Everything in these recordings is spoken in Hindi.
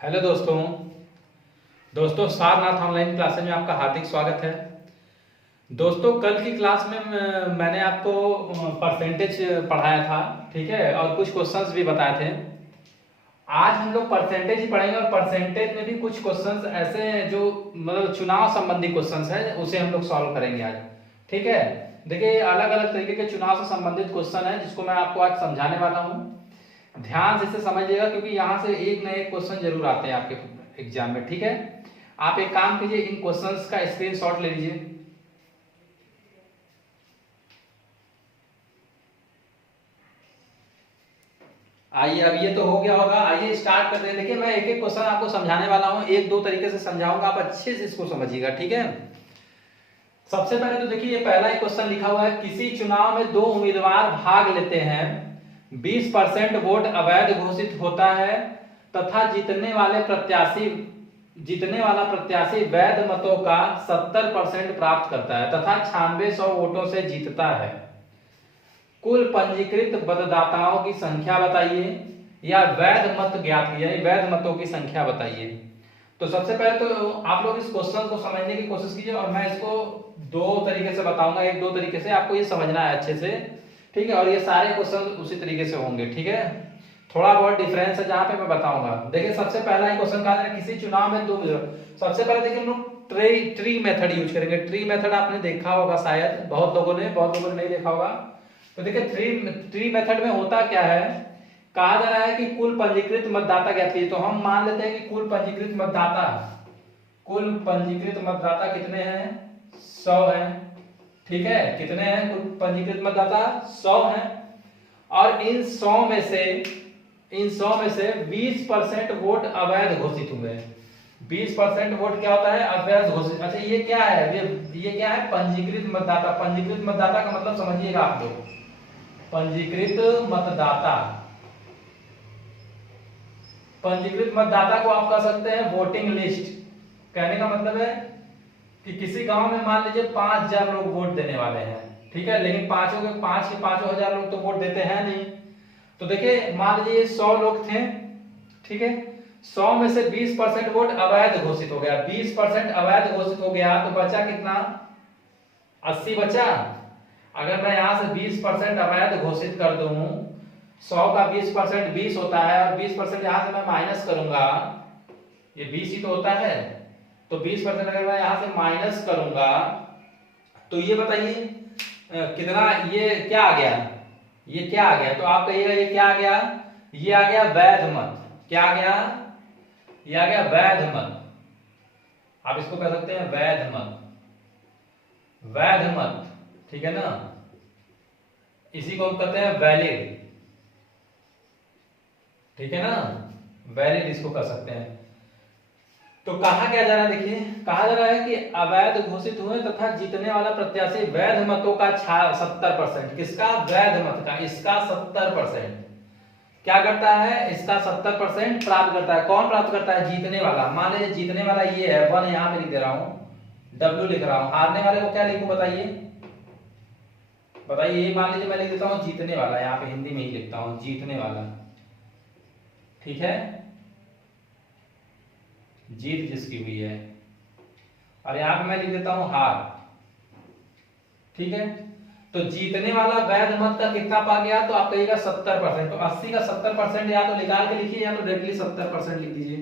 हेलो दोस्तों सारनाथ ऑनलाइन क्लासेस में आपका हार्दिक स्वागत है। दोस्तों कल की क्लास में मैंने आपको परसेंटेज पढ़ाया था, ठीक है, और कुछ क्वेश्चंस भी बताए थे। आज हम लोग परसेंटेज ही पढ़ेंगे और परसेंटेज में भी कुछ क्वेश्चंस ऐसे हैं जो मतलब चुनाव संबंधी क्वेश्चंस है, उसे हम लोग सॉल्व करेंगे आज। ठीक है, देखिए अलग अलग तरीके के चुनाव से संबंधित क्वेश्चन है जिसको मैं आपको आज समझाने वाला हूँ। ध्यान से इसे समझिएगा क्योंकि यहाँ से एक न एक क्वेश्चन जरूर आते हैं आपके एग्जाम में। ठीक है, आप एक काम कीजिए, इन क्वेश्चंस का स्क्रीनशॉट ले लीजिए। आइए, अब ये तो हो गया होगा, आइए स्टार्ट करते हैं। देखिए मैं एक एक क्वेश्चन आपको समझाने वाला हूँ, एक दो तरीके से समझाऊंगा, आप अच्छे से इसको समझिएगा। ठीक है, सबसे पहले तो देखिए ये पहला ही क्वेश्चन लिखा हुआ है, किसी चुनाव में दो उम्मीदवार भाग लेते हैं, 20% वोट अवैध घोषित होता है तथा जीतने वाला प्रत्याशी वैध मतों का 70% प्राप्त करता है तथा 9600 वोटों से जीतता है। कुल पंजीकृत मतदाताओं की संख्या बताइए या वैध मत ज्ञात यानी वैध मतों की संख्या बताइए। तो सबसे पहले तो आप लोग इस क्वेश्चन को समझने की कोशिश कीजिए और मैं इसको दो तरीके से बताऊंगा, एक दो तरीके से आपको ये समझना है अच्छे से। ठीक है, और ये सारे क्वेश्चन उसी तरीके से होंगे। ठीक है, थोड़ा बहुत डिफरेंस है जहां पे मैं बताऊंगा। देखिए सबसे पहला ही क्वेश्चन कहा है किसी चुनाव में दो, सबसे पहले देखिए हम लोग ट्री मेथड यूज करेंगे। ट्री मेथड आपने देखा होगा शायद, बहुत लोगों ने नहीं देखा होगा। तो देखिए ट्री मेथड में होता क्या है, कहा जा रहा है कि कुल पंजीकृत मतदाता ज्ञात कीजिए। तो हम मान लेते हैं कि कुल पंजीकृत मतदाता कितने हैं, 100 हैं। ठीक है, कितने हैं कुल पंजीकृत मतदाता, 100 हैं। और इन 100 में से 20% वोट अवैध घोषित हुए हैं। 20% वोट क्या होता है, अवैध घोषित। अच्छा ये क्या है, ये क्या है, पंजीकृत मतदाता। पंजीकृत मतदाता का मतलब समझिएगा आप लोग, पंजीकृत मतदाता को आप कह सकते हैं वोटिंग लिस्ट। कहने का मतलब है कि किसी गांव में मान लीजिए 5000 लोग वोट देने वाले हैं, ठीक है, लेकिन पांचों हजार लोग तो वोट देते हैं नहीं। तो देखिए मान लीजिए 100 लोग थे, ठीक है, 100 में से 20% वोट अवैध घोषित हो गया। 20% अवैध घोषित हो गया तो बचा कितना, 80 बचा। अगर मैं यहां से 20% अवैध घोषित कर दूं, 100 का 20% 20 होता है और 20% यहां से मैं माइनस करूंगा, ये 20 ही तो होता है। तो 20% अगर मैं यहां से माइनस करूंगा तो ये बताइए कितना, ये क्या आ गया, ये क्या आ गया। तो आप कहिएगा ये क्या आ गया, ये आ गया वैध मत। क्या आ गया, ये आ गया वैध मत। आप इसको कह सकते हैं वैध मत। ठीक है ना, इसी को हम कहते हैं वैलिड। ठीक है ना, वैलिड इसको कह सकते हैं। तो कहा क्या जा रहा है, देखिए कहा जा रहा है कि अवैध घोषित हुए तथा जीतने वाला प्रत्याशी वैध मतों का 70%, किसका, वैध मत का, इसका 70% क्या करता है, इसका 70% प्राप्त करता है। कौन प्राप्त करता है, जीतने वाला। मान लीजिए जीतने वाला ये है, 1 यहां पे लिख दे रहा हूं, W लिख रहा हूं। हारने वाले को क्या लिखूं बताइए, ये मान लीजिए मैं लिख देता हूं जीतने वाला, यहाँ पे हिंदी में ही लिखता हूं जीतने वाला। ठीक है, जीत जिसकी हुई है, और यहां पे मैं लिख देता हूं हार। ठीक है, तो जीतने वाला वैध मत का कितना पा गया, तो आप कहिएगा 70%। तो 80 का 70% या तो निकाल के लिखिए या तो डायरेक्टली 70% लिख दीजिए,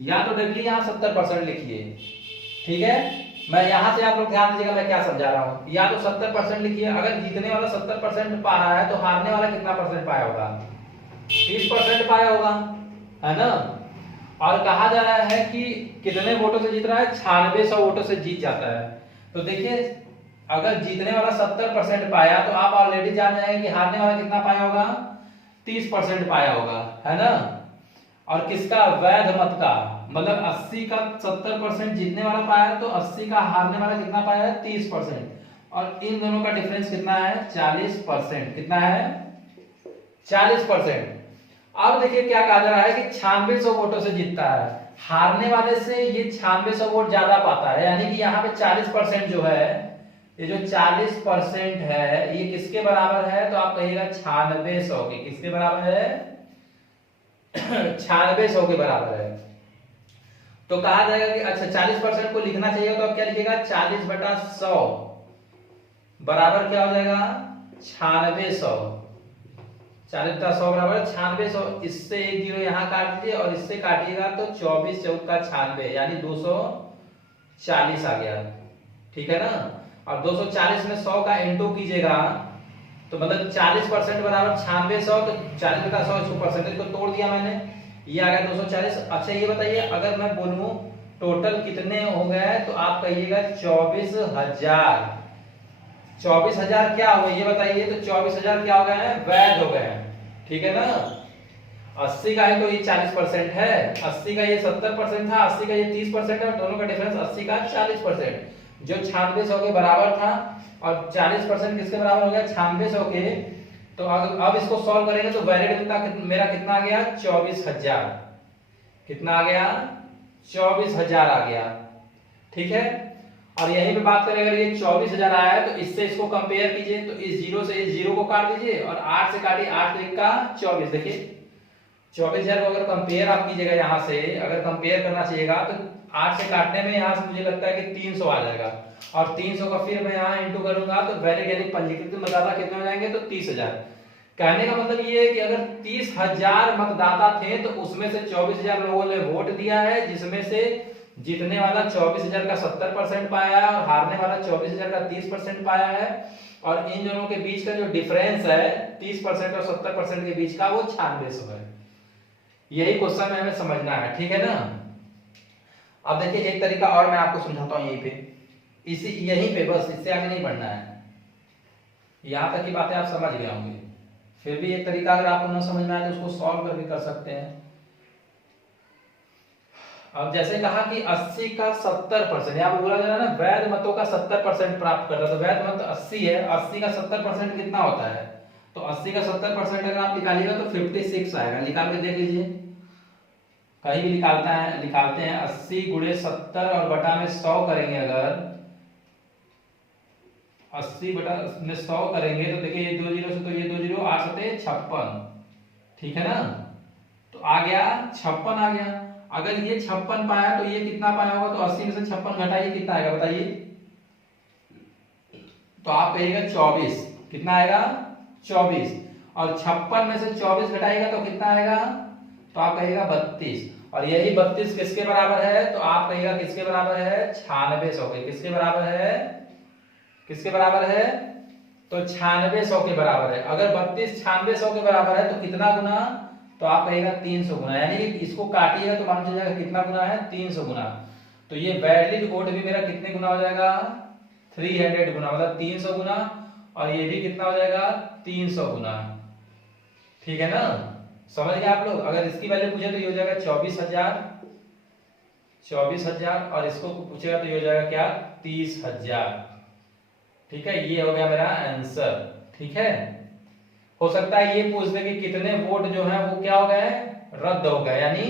या तो डायरेक्टली यहां 70% लिखिए। ठीक है, मैं यहां से आप लोग ध्यान दीजिएगा मैं क्या समझा रहा हूं। या तो 70% लिखिए, अगर जीतने वाला 70% पा रहा है तो हारने वाला कितना परसेंट पाया होगा, 30% पाया होगा, है ना। और कहा जा रहा है कि कितने वोटों से जीत रहा है, 9600 वोटों से जीत जाता है। तो देखिए अगर जीतने वाला 70% पाया तो आप ऑलरेडी जान जाएंगे कि हारने वाला कितना पाया होगा, 30% पाया होगा, है ना। और किसका, वैध मत का, मतलब 80 का 70% जीतने वाला पाया तो 80 का हारने वाला कितना पाया है, 30%। और इन दोनों का डिफरेंस कितना है, 40%। कितना है, 40%। अब देखिए क्या कहा जा रहा है कि 9600 वोटों से जीतता है, हारने वाले से ये 9600 वोट ज्यादा पाता है। यानी कि यहाँ पे 40% जो है, ये जो 40% है ये किसके बराबर है, तो आप कहिएगा 9600 के। किसके बराबर है, 9600 के बराबर है। तो कहा जाएगा कि अच्छा 40% को लिखना चाहिए तो अब क्या लिखेगा 40/100 बराबर क्या हो जाएगा 9600। 40/100 बराबर 9600। इससे एक जीरो यहाँ काट दीजिए और इससे काटिएगा तो 24 चौका 96 यानी 240 आ गया। ठीक है ना। और 240 में 100 का इंटू कीजिएगा तो मतलब 40% बराबर 9600। तो 40/100 इसको परसेंटेज को तोड़ दिया मैंने, ये आ गया 240। अच्छा ये बताइए अगर मैं बोलूं टोटल कितने हो गए तो आप कहिएगा 24,000। 24,000 क्या हो गए ये बताइए। तो 24,000 क्या हो गए हैं वैध हो गए हैं। ठीक है ना। 80 का है तो ये 40% है, 80 का ये 70% था, 80 का ये 30% है और दोनों का डिफरेंस 80 का 40%। जो 9600 के बराबर था और 40% किसके बराबर हो गया 9600 के। तो अब इसको सॉल्व करेंगे तो वैलिड मेरा कितना आ गया 24,000। कितना आ गया 24,000 आ गया। ठीक है। और यहीं पे बात करें अगर ये 24,000 आया है तो इससे इसको कंपेयर कीजिए। तो इस जीरो से इस जीरो को काट दीजिए और 8 से काटिए, 8 1 का 24। देखिए 24,000 को अगर कंपेयर आप कीजिएगा यहाँ से, अगर कंपेयर करना चाहिएगा तो 8 से काटने में यहाँ से मुझे लगता है कि 300 आ जाएगा और 300 का फिर मैं यहाँ इंटू करूंगा तो वैलिड यानी पंजीकृत मतदाता कितने हो जाएंगे तो 30,000। कहने का मतलब ये है कि अगर 30,000 मतदाता थे तो उसमें से 24,000 लोगों ने वोट दिया है, जिसमें से जीतने वाला 24,000 का 70% पाया है और हारने वाला 24,000 का 30% पाया है। और इन दोनों के बीच का जो डिफरेंस है 30% और 70% के बीच का वो 9600 है। यही क्वेश्चन में हमें समझना है। ठीक है ना। अब देखिए एक तरीका और मैं आपको समझाता हूं यहीं पे, इसी यहीं पे, बस इससे आगे नहीं बढ़ना है। यहां तक की बातें आप समझ गए होंगे। फिर भी एक तरीका अगर आपको न समझ में आए तो उसको सॉल्व करके कर सकते हैं। अब जैसे कहा कि 80 का 70%, यहाँ पे बोला जा रहा है ना वैध मतों का 70% प्राप्त करता है। तो वैध मत 80 है, 80 का 70% कितना होता है। तो 80 का 70% अगर आप निकालिएगा तो 56 आएगा। निकाल के देख लीजिए, कहीं भी निकालते हैं 80 गुणे 70 और बटा में 100 करेंगे। अगर 80 बटा में 100 करेंगे तो देखिए ये 2 जीरो से तो ये 2 जीरो, 8 सते 56। ठीक है ना। तो आ गया 56 आ गया। अगर ये 56 पाया तो ये कितना पाया होगा। तो 80 में से 56 घटाइए कितना आएगा बताइए। तो आप कहिएगा 24। कितना आएगा 24। और 56 में से 24 घटाइएगा तो कितना आएगा। तो आप कहिएगा 32। और यही 32 किसके बराबर है। तो आप कहिएगा किसके बराबर है 9600 के। किसके बराबर है, किसके बराबर है तो 9600 के बराबर है। अगर 32 9600 के बराबर है तो कितना गुना। तो आप कहिएगा 300 गुना। यानी इसको काटिएगा तो मालूम चल जाएगा कितना गुना है 300 गुना। तो ये वैलिड वोट भी मेरा कितने गुना हो जाएगा 300 गुना, मतलब 300 गुना। और ये भी कितना हो जाएगा 300 गुना। ठीक है ना। समझ गए आप लोग। अगर इसकी वैल्यू पूछे तो ये हो जाएगा 24,000 और इसको पूछेगा तो ये हो जाएगा क्या 30,000। ठीक है। ये हो गया मेरा आंसर। ठीक है। हो सकता है ये पूछ दे कि कितने वोट जो है वो क्या हो गए रद्द हो गए यानी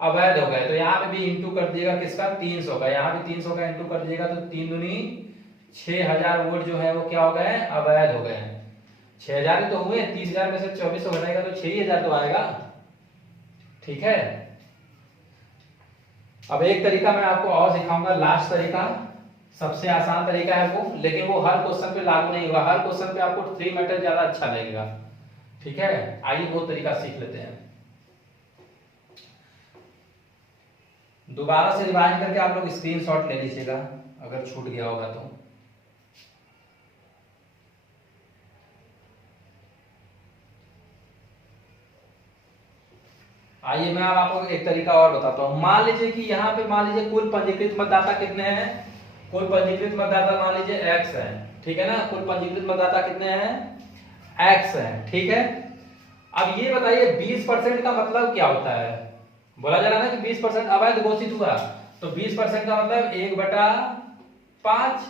अवैध हो गए। तो यहाँ पे भी इंटू कर दिएगा किसका 300 का। यहाँ भी 300 का इंटू कर दिएगा तो 3 दूनी 6,000 वोट जो है वो क्या हो गए अवैध हो गए। 6,000 तो हुए, 30,000 में से 2400 घटाएगा तो 6,000 तो आएगा। ठीक है। अब एक तरीका मैं आपको और सिखाऊंगा, लास्ट तरीका, सबसे आसान तरीका है वो, लेकिन वो हर क्वेश्चन पे लागू नहीं होगा। हर क्वेश्चन पे आपको 3 मेथड ज्यादा अच्छा लगेगा। ठीक है। आइए वो तरीका सीख लेते हैं। दोबारा से रिवाइंड करके आप लोग स्क्रीनशॉट ले लीजिएगा अगर छूट गया होगा तो। आइए मैं अब आपको एक तरीका और बताता हूं। मान लीजिए कि यहाँ पे मान लीजिए कुल पंजीकृत मतदाता कितने हैं। कुल पंजीकृत मतदाता मान लीजिए x है। ठीक है ना। कुल पंजीकृत मतदाता कितने हैं x है। ठीक है। अब ये बताइए 20% का मतलब क्या होता है। बोला जा रहा है ना कि 20% अवैध घोषित हुआ। तो 20% का मतलब 1/5।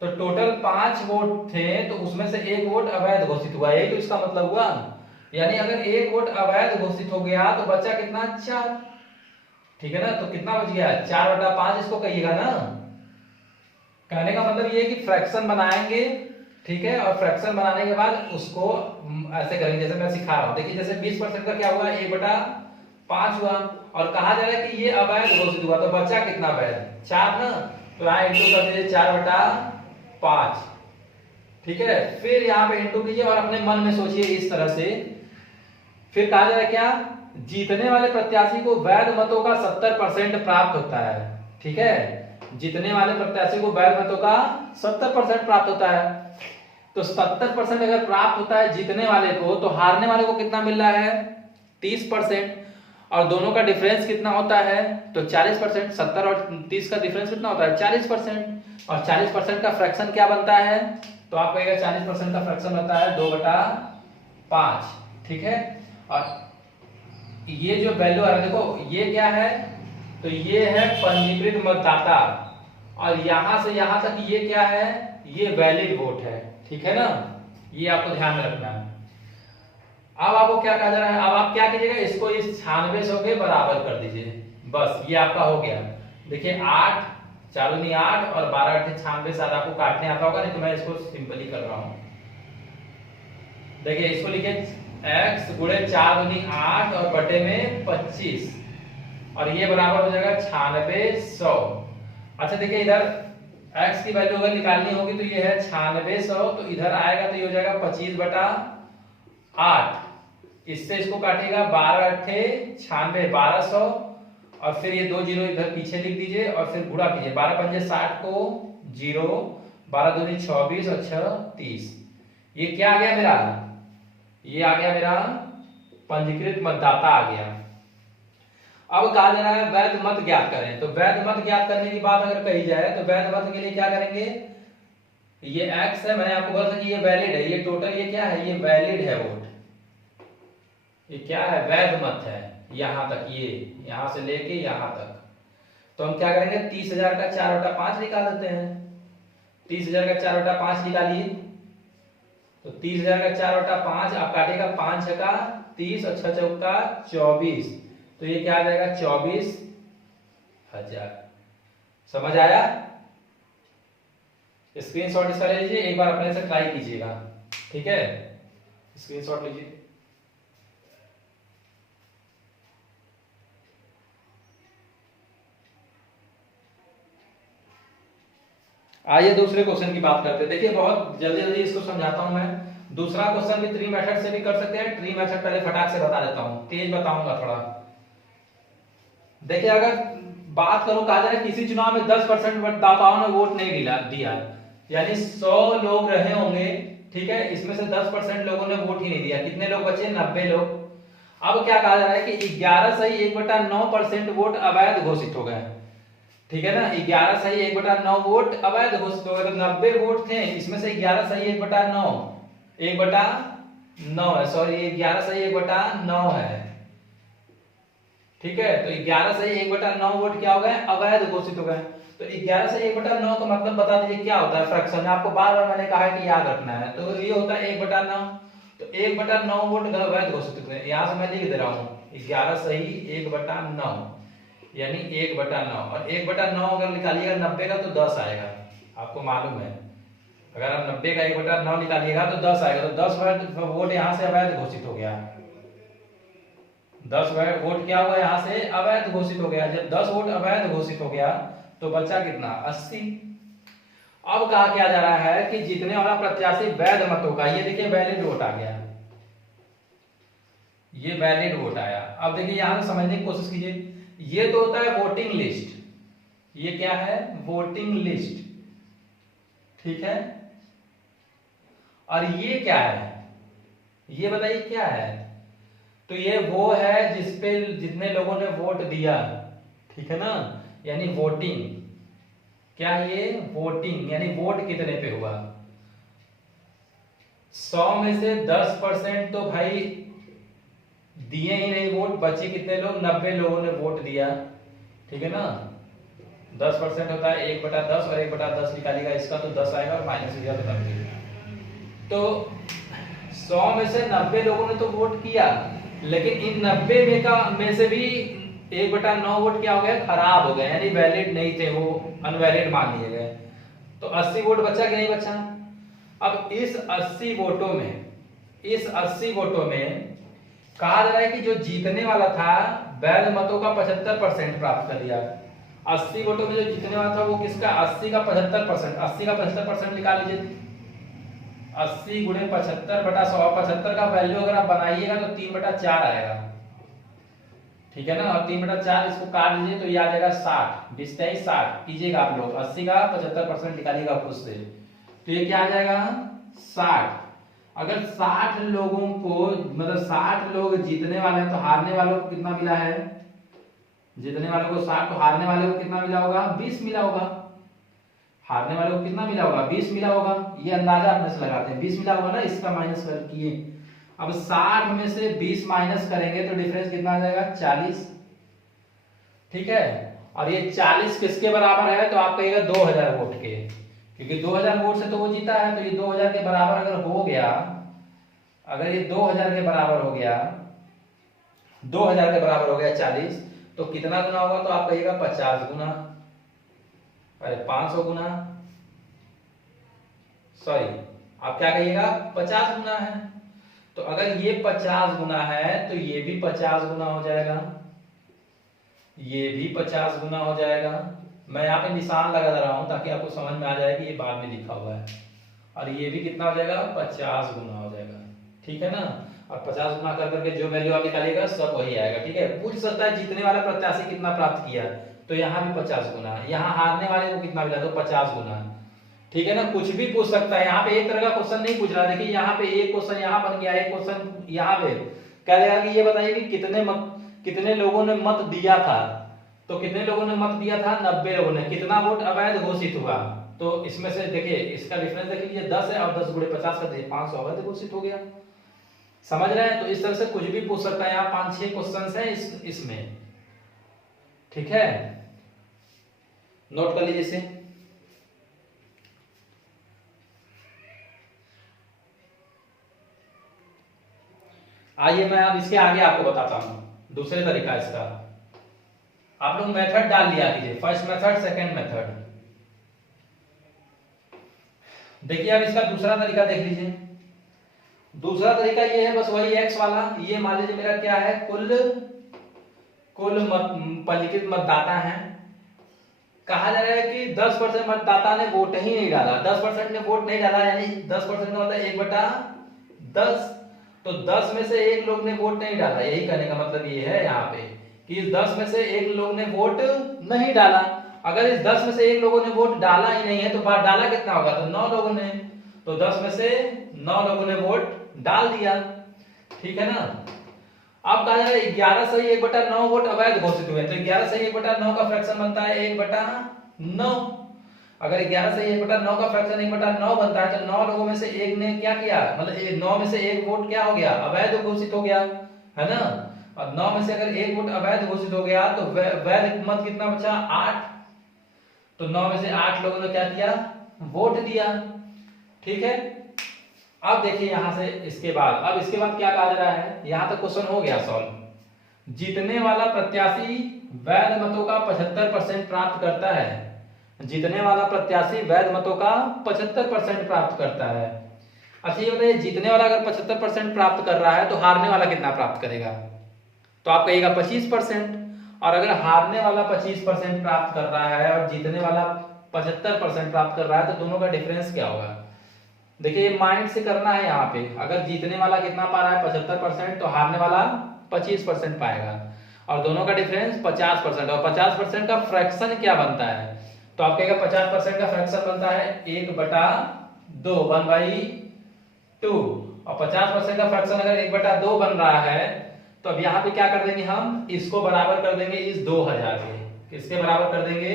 तो टोटल 5 वोट थे तो उसमें से 1 वोट अवैध घोषित हुआ। यही तो इसका मतलब हुआ। यानी अगर 1 वोट अवैध घोषित हो गया तो बचा कितना 4। ठीक है ना। तो कितना बच गया 4/5 इसको कहिएगा ना। कहने का मतलब ये है कि फ्रैक्शन बनाएंगे। ठीक है। और फ्रैक्शन बनाने के बाद उसको ऐसे करेंगे जैसे मैं सिखा रहा हूं। देखिए जैसे 20% का क्या हुआ 5 हुआ। और कहा जा रहा है कि ये अवैध घोषित हुआ, तो बचा कितना वैध? 4 ना। तो यहाँ इंटू कर दीजिए 4/5। ठीक है, फिर यहाँ पे इंटू कीजिए और अपने मन में सोचिए इस तरह से। फिर कहा जा रहा है क्या? जीतने वाले प्रत्याशी को वैध मतों का 70% प्राप्त होता है। ठीक है, जीतने वाले प्रत्याशी को वैध मतों का 70% प्राप्त होता है। तो 70% अगर प्राप्त होता है जीतने वाले को, तो हारने वाले को कितना मिल रहा है? 30%। और दोनों का डिफरेंस कितना होता है? तो 40%। 70 और 30 का डिफरेंस कितना होता है? 40%। और 40% का फ्रैक्शन क्या बनता है? तो आप कहेगा 40% का फ्रैक्शन बनता है 2/5। ठीक है, और ये जो वैल्यू है देखो ये क्या है? तो ये है पंजीकृत मतदाता, और यहां से यहां तक ये क्या है? ये वैलिड वोट है। ठीक है ना, ये आपको ध्यान में रखना है। अब आपको क्या कहा जा रहा है? अब आप क्या कीजिएगा, इसको इस 9600 के बराबर कर दीजिए। बस ये आपका हो गया। देखिए 8 4 दूनी 8 और 12 8 96। शायद आपको काटने आता होगा, नहीं तो मैं इसको सिंपली कर रहा हूं। देखिए इसको लिखिए x गुणे 4 दूनी 8 और बटे में 25, और ये बराबर हो जाएगा 9600। अच्छा देखिए इधर x की वैल्यू अगर निकालनी होगी तो ये है 9600, तो इधर आएगा तो ये हो जाएगा 25/8। इससे इसको काटेगा 12 8 96 1200, और फिर ये 2 जीरो इधर पीछे लिख दीजिए और फिर गुणा कीजिए। 12 पंजे 60 को 0, 12 दूनी 24 और 6 30। ये क्या आ गया मेरा? ये आ गया मेरा पंजीकृत मतदाता आ गया। अब कहा जा रहा है वैध मत ज्ञात करें। तो वैध मत ज्ञात करने की बात अगर कही जाए तो वैध मत के लिए क्या करेंगे? ये x है, मैंने आपको बोला था कि ये वैलिड है, ये टोटल ये क्या है? ये वैलिड है वोट। ये क्या है? वैध मत है। यहां तक, ये यहां से लेके यहां तक। तो हम क्या करेंगे? 30,000 का 4/5 निकाल देते हैं। 30,000 का 4/5 निकालिए, तो 30,000 का 4/5 आप काटेगा 5 का 30 और 6 चौका 24, तो ये क्या आ जाएगा? 24,000। समझ आया? स्क्रीनशॉट इसका ले लीजिए, एक बार अपने से ट्राई कीजिएगा। ठीक है, स्क्रीनशॉट लीजिए। आइए दूसरे क्वेश्चन की बात करते हैं। देखिए बहुत जल्दी जल्दी इसको समझाता हूं मैं। दूसरा क्वेश्चन भी ट्री मेथड से भी कर सकते हैं। ट्री मेथड पहले फटाक से बता देता हूं, तेज बताऊंगा थोड़ा। देखिए अगर बात करूं, कहा जा रहा है किसी चुनाव में 10% मतदाताओं ने वोट नहीं दिया, यानी 100 लोग रहे होंगे। ठीक है, इसमें से 10% लोगों ने वोट ही नहीं दिया। कितने लोग बचे? 90 लोग। अब क्या कहा जा रहा है कि 11 सही 1/9% वोट अवैध घोषित हो गए। ठीक है ना, 11 सही 1/9 वोट अवैध घोषित हो गए। तो 90 वोट थे, इसमें से 11 सही 1/9 है। सॉरी, 11 सही 1/9 है। ठीक है, तो 11 सही 1/9 वोट क्या हो गए? अवैध घोषित हो गए। तो 11 सही 1/9 का मतलब बता दीजिए क्या होता है? फ्रैक्शन। आपको बार बार मैंने कहा है कि याद रखना है। तो ये होता है 1/9। तो 1/9 वोट अवैध घोषित हो गए। यहां से मैं लिख दे रहा हूं 11 सही 1/9, यानी 1/9। और 1/9 अगर निकालिएगा 90 का तो 10 आएगा। आपको मालूम है, अगर आप 90 का 1/9 निकालिएगा तो 10 आएगा। तो 10 वोट यहां से अवैध घोषित हो गया। 10 वोट क्या हुआ? यहां से अवैध घोषित हो गया। जब 10 वोट अवैध घोषित हो गया तो बचा कितना? 80। अब कहा क्या जा रहा है कि जीतने वाला प्रत्याशी वैध मतों का, ये देखिए वैलिड वोट आ गया, ये वैलिड वोट आया। अब देखिए यहां से समझने की कोशिश कीजिए। ये तो होता है वोटिंग लिस्ट। ये क्या है? Voting list. ठीक है, और ये क्या है? ये बताइए क्या है? तो ये वो है जिसपे जितने लोगों ने वोट दिया। ठीक है ना, यानी वोटिंग। क्या है ये? वोटिंग, यानी वोट कितने पे हुआ। 100 में से 10% तो भाई दिए ही नहीं वोट, बचे कितने लोग? 90 लोगों ने वोट दिया। ठीक है ना, 10% होता है 1/10, और 1/10 निकालिएगा इसका तो 10 आएगा, और माइनस दिया तो 90। तो 100 में से 90 लोगों ने तो वोट किया, लेकिन इन 90 में से भी 1/9 वोट क्या हो गया? खराब हो गए, यानी वैलिड नहीं थे, वो अनवैलिड मान लिए गए। तो 80 वोट बचा कि नहीं बचा? अब इस 80 वोटों में कहा जा रहा है कि जो जीतने वाला था वैध मतों का 75% प्राप्त कर लिया। 80 वोटों में जो जीतने वाला था वो किसका, 80 का 75%, 80 का 75% निकाल लीजिए। 80 गुणे 75 बटा 100, 75 का वैल्यू अगर आप बनाइएगा तो 3/4 आएगा, ठीक है ना। और 3/4 इसको काट लीजिए तो ये आ जाएगा 60, 20 23 60 कीजिएगा आप लोग, 80 का 75% निकालिएगा खुद से, तो ये क्या आ जाएगा 60। अगर 60 लोगों को मतलब 60 लोग जीतने वाले हैं तो हारने वालों को कितना मिला है, जीतने वालों को 60 तो हारने वाले को कितना मिला होगा, 20 मिला होगा। हारने वाले को कितना मिला होगा, 20 मिला होगा, ये अंदाजा अपने से लगाते हैं, 20 मिला होगा ना, इसका माइनस कर किए। अब 60 में से 20 माइनस करेंगे तो डिफरेंस कितना आ जाएगा 40, ठीक है। और ये 40 किसके बराबर है, तो आप कहिएगा 2000 वोट के, क्योंकि 2000 वोट से तो वो जीता है, तो ये 2000 के बराबर अगर हो गया, अगर ये 2000 के बराबर हो गया, 2000 के बराबर हो गया 40, तो कितना गुना होगा, तो आप कहिएगा 50 गुना, अरे 500 गुना, सॉरी आप क्या कहिएगा 50 गुना है। तो अगर ये 50 गुना है तो ये भी 50 गुना हो जाएगा, ये भी 50 गुना हो जाएगा। मैं यहाँ पे निशान लगा दे रहा हूं ताकि आपको समझ में आ जाए कि ये बाद में लिखा हुआ है। और ये भी कितना हो जाएगा 50 गुना हो जाएगा, ठीक है ना। और 50 गुना कर करके जो वैल्यू आप निकालिएगा सब वही आएगा, ठीक है। पूछ सकता है जीतने वाला प्रत्याशी कितना प्राप्त किया, तो यहाँ भी 50 गुना, यहाँ हारने वाले को कितना मिला, तो 50 गुना, ठीक है ना। कुछ भी पूछ सकता है, यहाँ पे एक तरह का क्वेश्चन नहीं पूछ रहा। देखिए यहाँ पे एक क्वेश्चन यहाँ बन गया, एक क्वेश्चन यहाँ पे कह देगा कि ये बताइए कि कितने लोगों ने मत दिया था, तो कितने लोगों ने मत दिया था, 90 लोगों ने। कितना वोट अवैध घोषित हुआ, तो इसमें से देखिए इसका डिफरेंस देख लीजिए 10 है, और 10 गुणे 50 कर दिए 500 अवैध घोषित हो गया। समझ रहे हैं, तो इस तरह से कुछ भी पूछ सकता है। यहाँ 5-6 क्वेश्चन है इसमें, ठीक है, नोट कर लीजिए इसे। आइए मैं अब इसके आगे आपको बताता हूं दूसरे तरीका इसका। आप लोग मेथड डाल लिया कीजिए, फर्स्ट मेथड सेकंड मेथड। देखिए अब इसका दूसरा तरीका देख लीजिए। दूसरा तरीका ये है, बस वही एक्स वाला। ये मान लीजिए मेरा क्या है, कुल पंजीकृत मतदाता हैं। कहा जा रहा है कि 10% मतदाता ने वोट ही नहीं डाला, 10% ने वोट नहीं डाला, यानी 10% का मतलब 1/10। तो 10 में से एक लोग ने वोट नहीं डाला, यही कहने का मतलब ये है यहाँ पे कि इस 10 में से एक लोग ने वोट नहीं डाला। अगर इस 10 में से एक लोगों ने वोट डाला ही नहीं है तो बात डाला कितना होगा, तो 9 लोगों ने। तो 10 में से 9 लोगों ने वोट डाल दिया, ठीक है ना। अब कहा जा रहा है 11 सही 1/9 वोट अवैध घोषित हुए, तो 11 सही 1/9 का फ्रैक्शन बनता है 1/9। अगर 11 से 1/9 का फ्रैक्शन 1/9 बनता है, तो 9 लोगों में से एक ने क्या किया, मतलब 9 में से एक वोट क्या हो गया, अवैध घोषित हो गया, है ना। और 9 में से अगर एक वोट अवैध घोषित हो गया तो वैध मत कितना बचा, 8। तो 9 में से 8 लोगों ने क्या किया, वोट दिया, ठीक है। अब देखिए यहां से इसके बाद, अब इसके बाद क्या कहा जा रहा है, यहां तक क्वेश्चन हो गया सॉल्व। जीतने वाला प्रत्याशी वैध मतों का 75% प्राप्त करता है। जीतने वाला प्रत्याशी वैध मतों का 75% प्राप्त करता है। अच्छा ये बताइए, जीतने वाला अगर 75% प्राप्त कर रहा है तो हारने वाला कितना प्राप्त करेगा, तो आप कहिएगा 25%। और अगर हारने वाला 25% प्राप्त कर रहा है और जीतने वाला 75% प्राप्त कर रहा है, तो दोनों का डिफरेंस क्या होगा। देखिए ये माइंड से करना है यहाँ पे। अगर जीतने वाला कितना पा रहा है 75%, तो हारने वाला 25% पाएगा, और दोनों का डिफरेंस 50%। और 50% का फ्रैक्शन क्या बनता है, तो आप कहेगा 50% का फ्रैक्शन बनता है 1/2, 1/2। और 50% का फ्रैक्शन अगर 1/2 बन रहा है, तो अब यहाँ पे क्या कर देंगे, हम इसको बराबर कर देंगे इस 2000 के। किसके बराबर कर देंगे,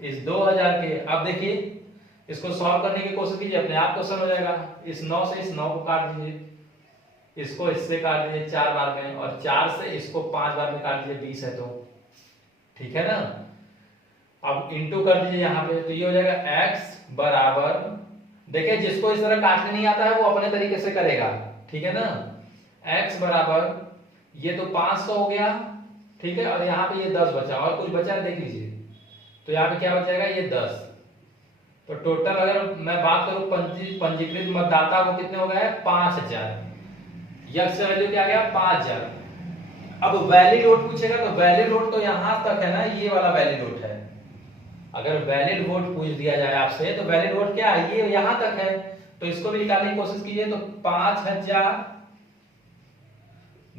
इस 2000 के। अब देखिए इसको सॉल्व करने की कोशिश कीजिए, अपने आप क्वेश्चन हो जाएगा। इस 9 से इस 9 को काट दीजिए, इसको इससे काट दीजिए 4 बार में, और 4 से इसको 5 बार में काट दीजिए, 20 है तो, ठीक है ना। अब इंटू कर दीजिए यहाँ पे, तो ये हो जाएगा x बराबर, देखिए जिसको इस तरह काटने नहीं आता है वो अपने तरीके से करेगा, ठीक है ना। x बराबर ये तो 500 हो गया, ठीक है, और यहाँ पे ये 10 बचा, और कुछ बचा देख लीजिए, तो यहाँ पे क्या बचेगा, ये 10। तो टोटल अगर मैं बात करूं पंजीकृत मतदाता वो कितने हो गए, 5000। यक्ष वैल्यू क्या गया 5000। अब वैलिड वोट पूछेगा तो वैलिड वोट तो यहां तक है ना, ये वाला वैलिड वोट है। अगर वैलिड वोट पूछ दिया जाए आपसे तो वैलिड वोट क्या है, ये यहां तक है। तो इसको भी निकालने की कोशिश कीजिए। तो 5000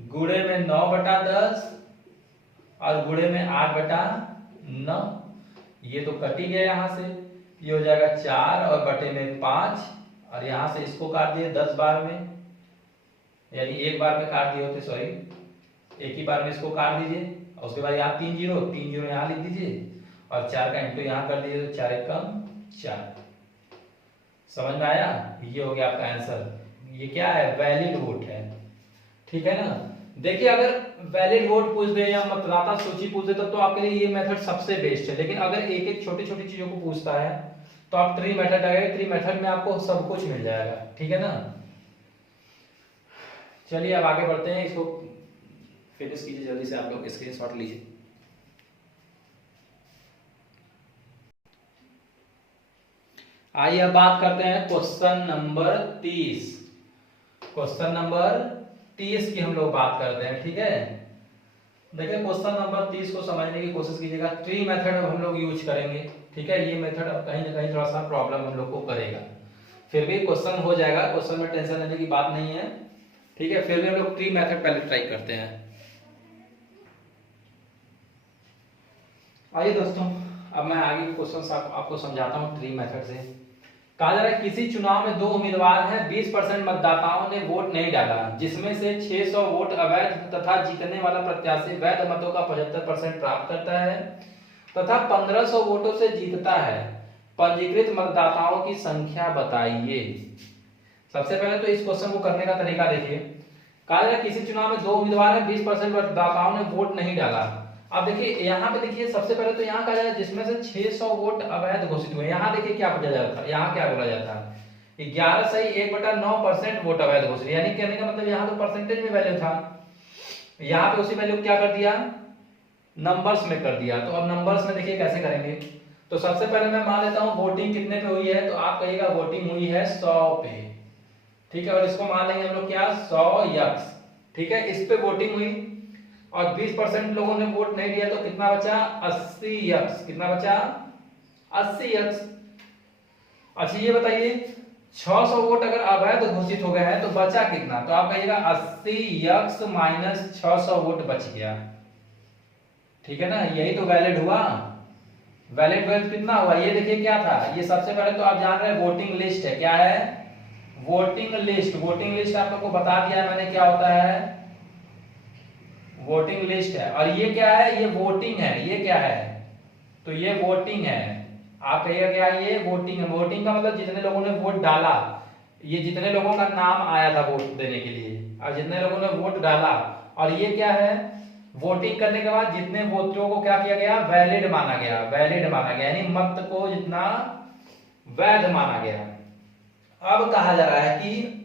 गुणे में 9/10 और गुणे में 8/9, ये तो कट ही गया यहां से। ये हो जाएगा 4 और बटे में 5, और यहां से इसको काट दिए 10 बार में, यानी एक बार में काट दिए होते, सॉरी एक ही बार में इसको काट दीजिए। और उसके बाद यहाँ 3 जीरो यहाँ लिख दीजिए और 4 का इंटू यहाँ कर दीजिए, तो 4 एकम 4। समझ में आया? ये हो गया आपका आंसर। ये क्या है, वैलिड वोट है। ठीक है ना। देखिए अगर वैलिड वोट पूछ दे या मतदाता सूची पूछ दे तो आपके लिए ये मेथड सबसे बेस्ट है। लेकिन अगर एक एक छोटी छोटी चीजों को पूछता है तो आप ट्री मेथड लगाइए, ट्री मेथड में आपको सब कुछ मिल जाएगा। ठीक है ना। चलिए अब आगे बढ़ते हैं, इसको फिनिश कीजिए जल्दी से, आप लोग स्क्रीनशॉट लीजिए। आइए अब बात करते हैं क्वेश्चन नंबर 30। क्वेश्चन नंबर 30 की हम लोग बात करते हैं। ठीक है, देखिए क्वेश्चन नंबर 30 को समझने की कोशिश कीजिएगा। ट्री मेथड हम लोग यूज करेंगे। ठीक है, ये मेथड कहीं ना कहीं थोड़ा सा प्रॉब्लम हम लोग को करेगा, फिर भी क्वेश्चन हो जाएगा। क्वेश्चन में टेंशन लेने की बात नहीं है। ठीक है, फिर भी हम लोग ट्री मेथड पहले ट्राई करते हैं। आइए दोस्तों, अब मैं आगे के क्वेश्चन आपको समझाता हूँ ट्री मेथड से। कहा जा रहा है किसी चुनाव में 2 उम्मीदवार हैं, 20% मतदाताओं ने वोट नहीं डाला, जिसमें से 600 वोट अवैध तथा जीतने वाला प्रत्याशी वैध मतों का 75% प्राप्त करता है तथा 1500 वोटों से जीतता है। पंजीकृत मतदाताओं की संख्या बताइए। सबसे पहले तो इस क्वेश्चन को करने का तरीका देखिए। कहा जा रहा है किसी चुनाव में 2 उम्मीदवार हैं, 20% मतदाताओं ने वोट नहीं डाला। अब देखिए यहाँ पे देखिए, सबसे पहले तो यहाँ कहा जाए जिसमें से 600 वोट अवैध घोषित हुए। यहाँ देखिए क्या बोला जाता है, यहाँ क्या बोला जाता है, 11/1/9% वोट अवैध घोषित, यानी कहने का मतलब यहाँ तो परसेंटेज में वैल्यू था, यहाँ पे उसी वैल्यू क्या कर दिया, नंबर्स में कर दिया। तो अब नंबर्स में देखिए कैसे करेंगे। तो सबसे पहले मैं मान लेता हूँ वोटिंग कितने पे हुई है, तो आप कहिएगा वोटिंग हुई है 100 पे। ठीक है, और इसको मान लेंगे हम लोग क्या, 100 यक्स। ठीक है, इस पे वोटिंग हुई और 20% लोगों ने वोट नहीं दिया, तो कितना बचा, 80 यक्स। कितना बचा, 80 यक्स। अच्छा ये बताइए 600 वोट अगर अवैध घोषित हो गए हैं तो बचा कितना, तो आप कहिएगा 80 यक्स माइनस 600 वोट बच गया। ठीक है ना, यही तो वैलिड हुआ। वैलिड वोट कितना हुआ, ये देखिए क्या था, ये सबसे पहले तो आप जान रहे हैं वोटिंग लिस्ट है। क्या है, वोटिंग लिस्ट। वोटिंग लिस्ट आप लोग को बता दिया मैंने क्या होता है, वोटिंग लिस्ट है। और ये क्या है, ये वोटिंग है। ये क्या है, तो ये वोटिंग है। आप कहिएगा क्या, ये वोटिंग है। वोटिंग का मतलब जितने लोगों ने वोट डाला, ये जितने लोगों का नाम आया था वोट देने के लिए और जितने लोगों ने वोट डाला। और ये क्या है, वोटिंग करने के बाद जितने वोटरों को क्या किया गया, वैलिड माना गया। वैलिड माना गया यानी मत को जितना वैध माना गया। अब कहा जा रहा है कि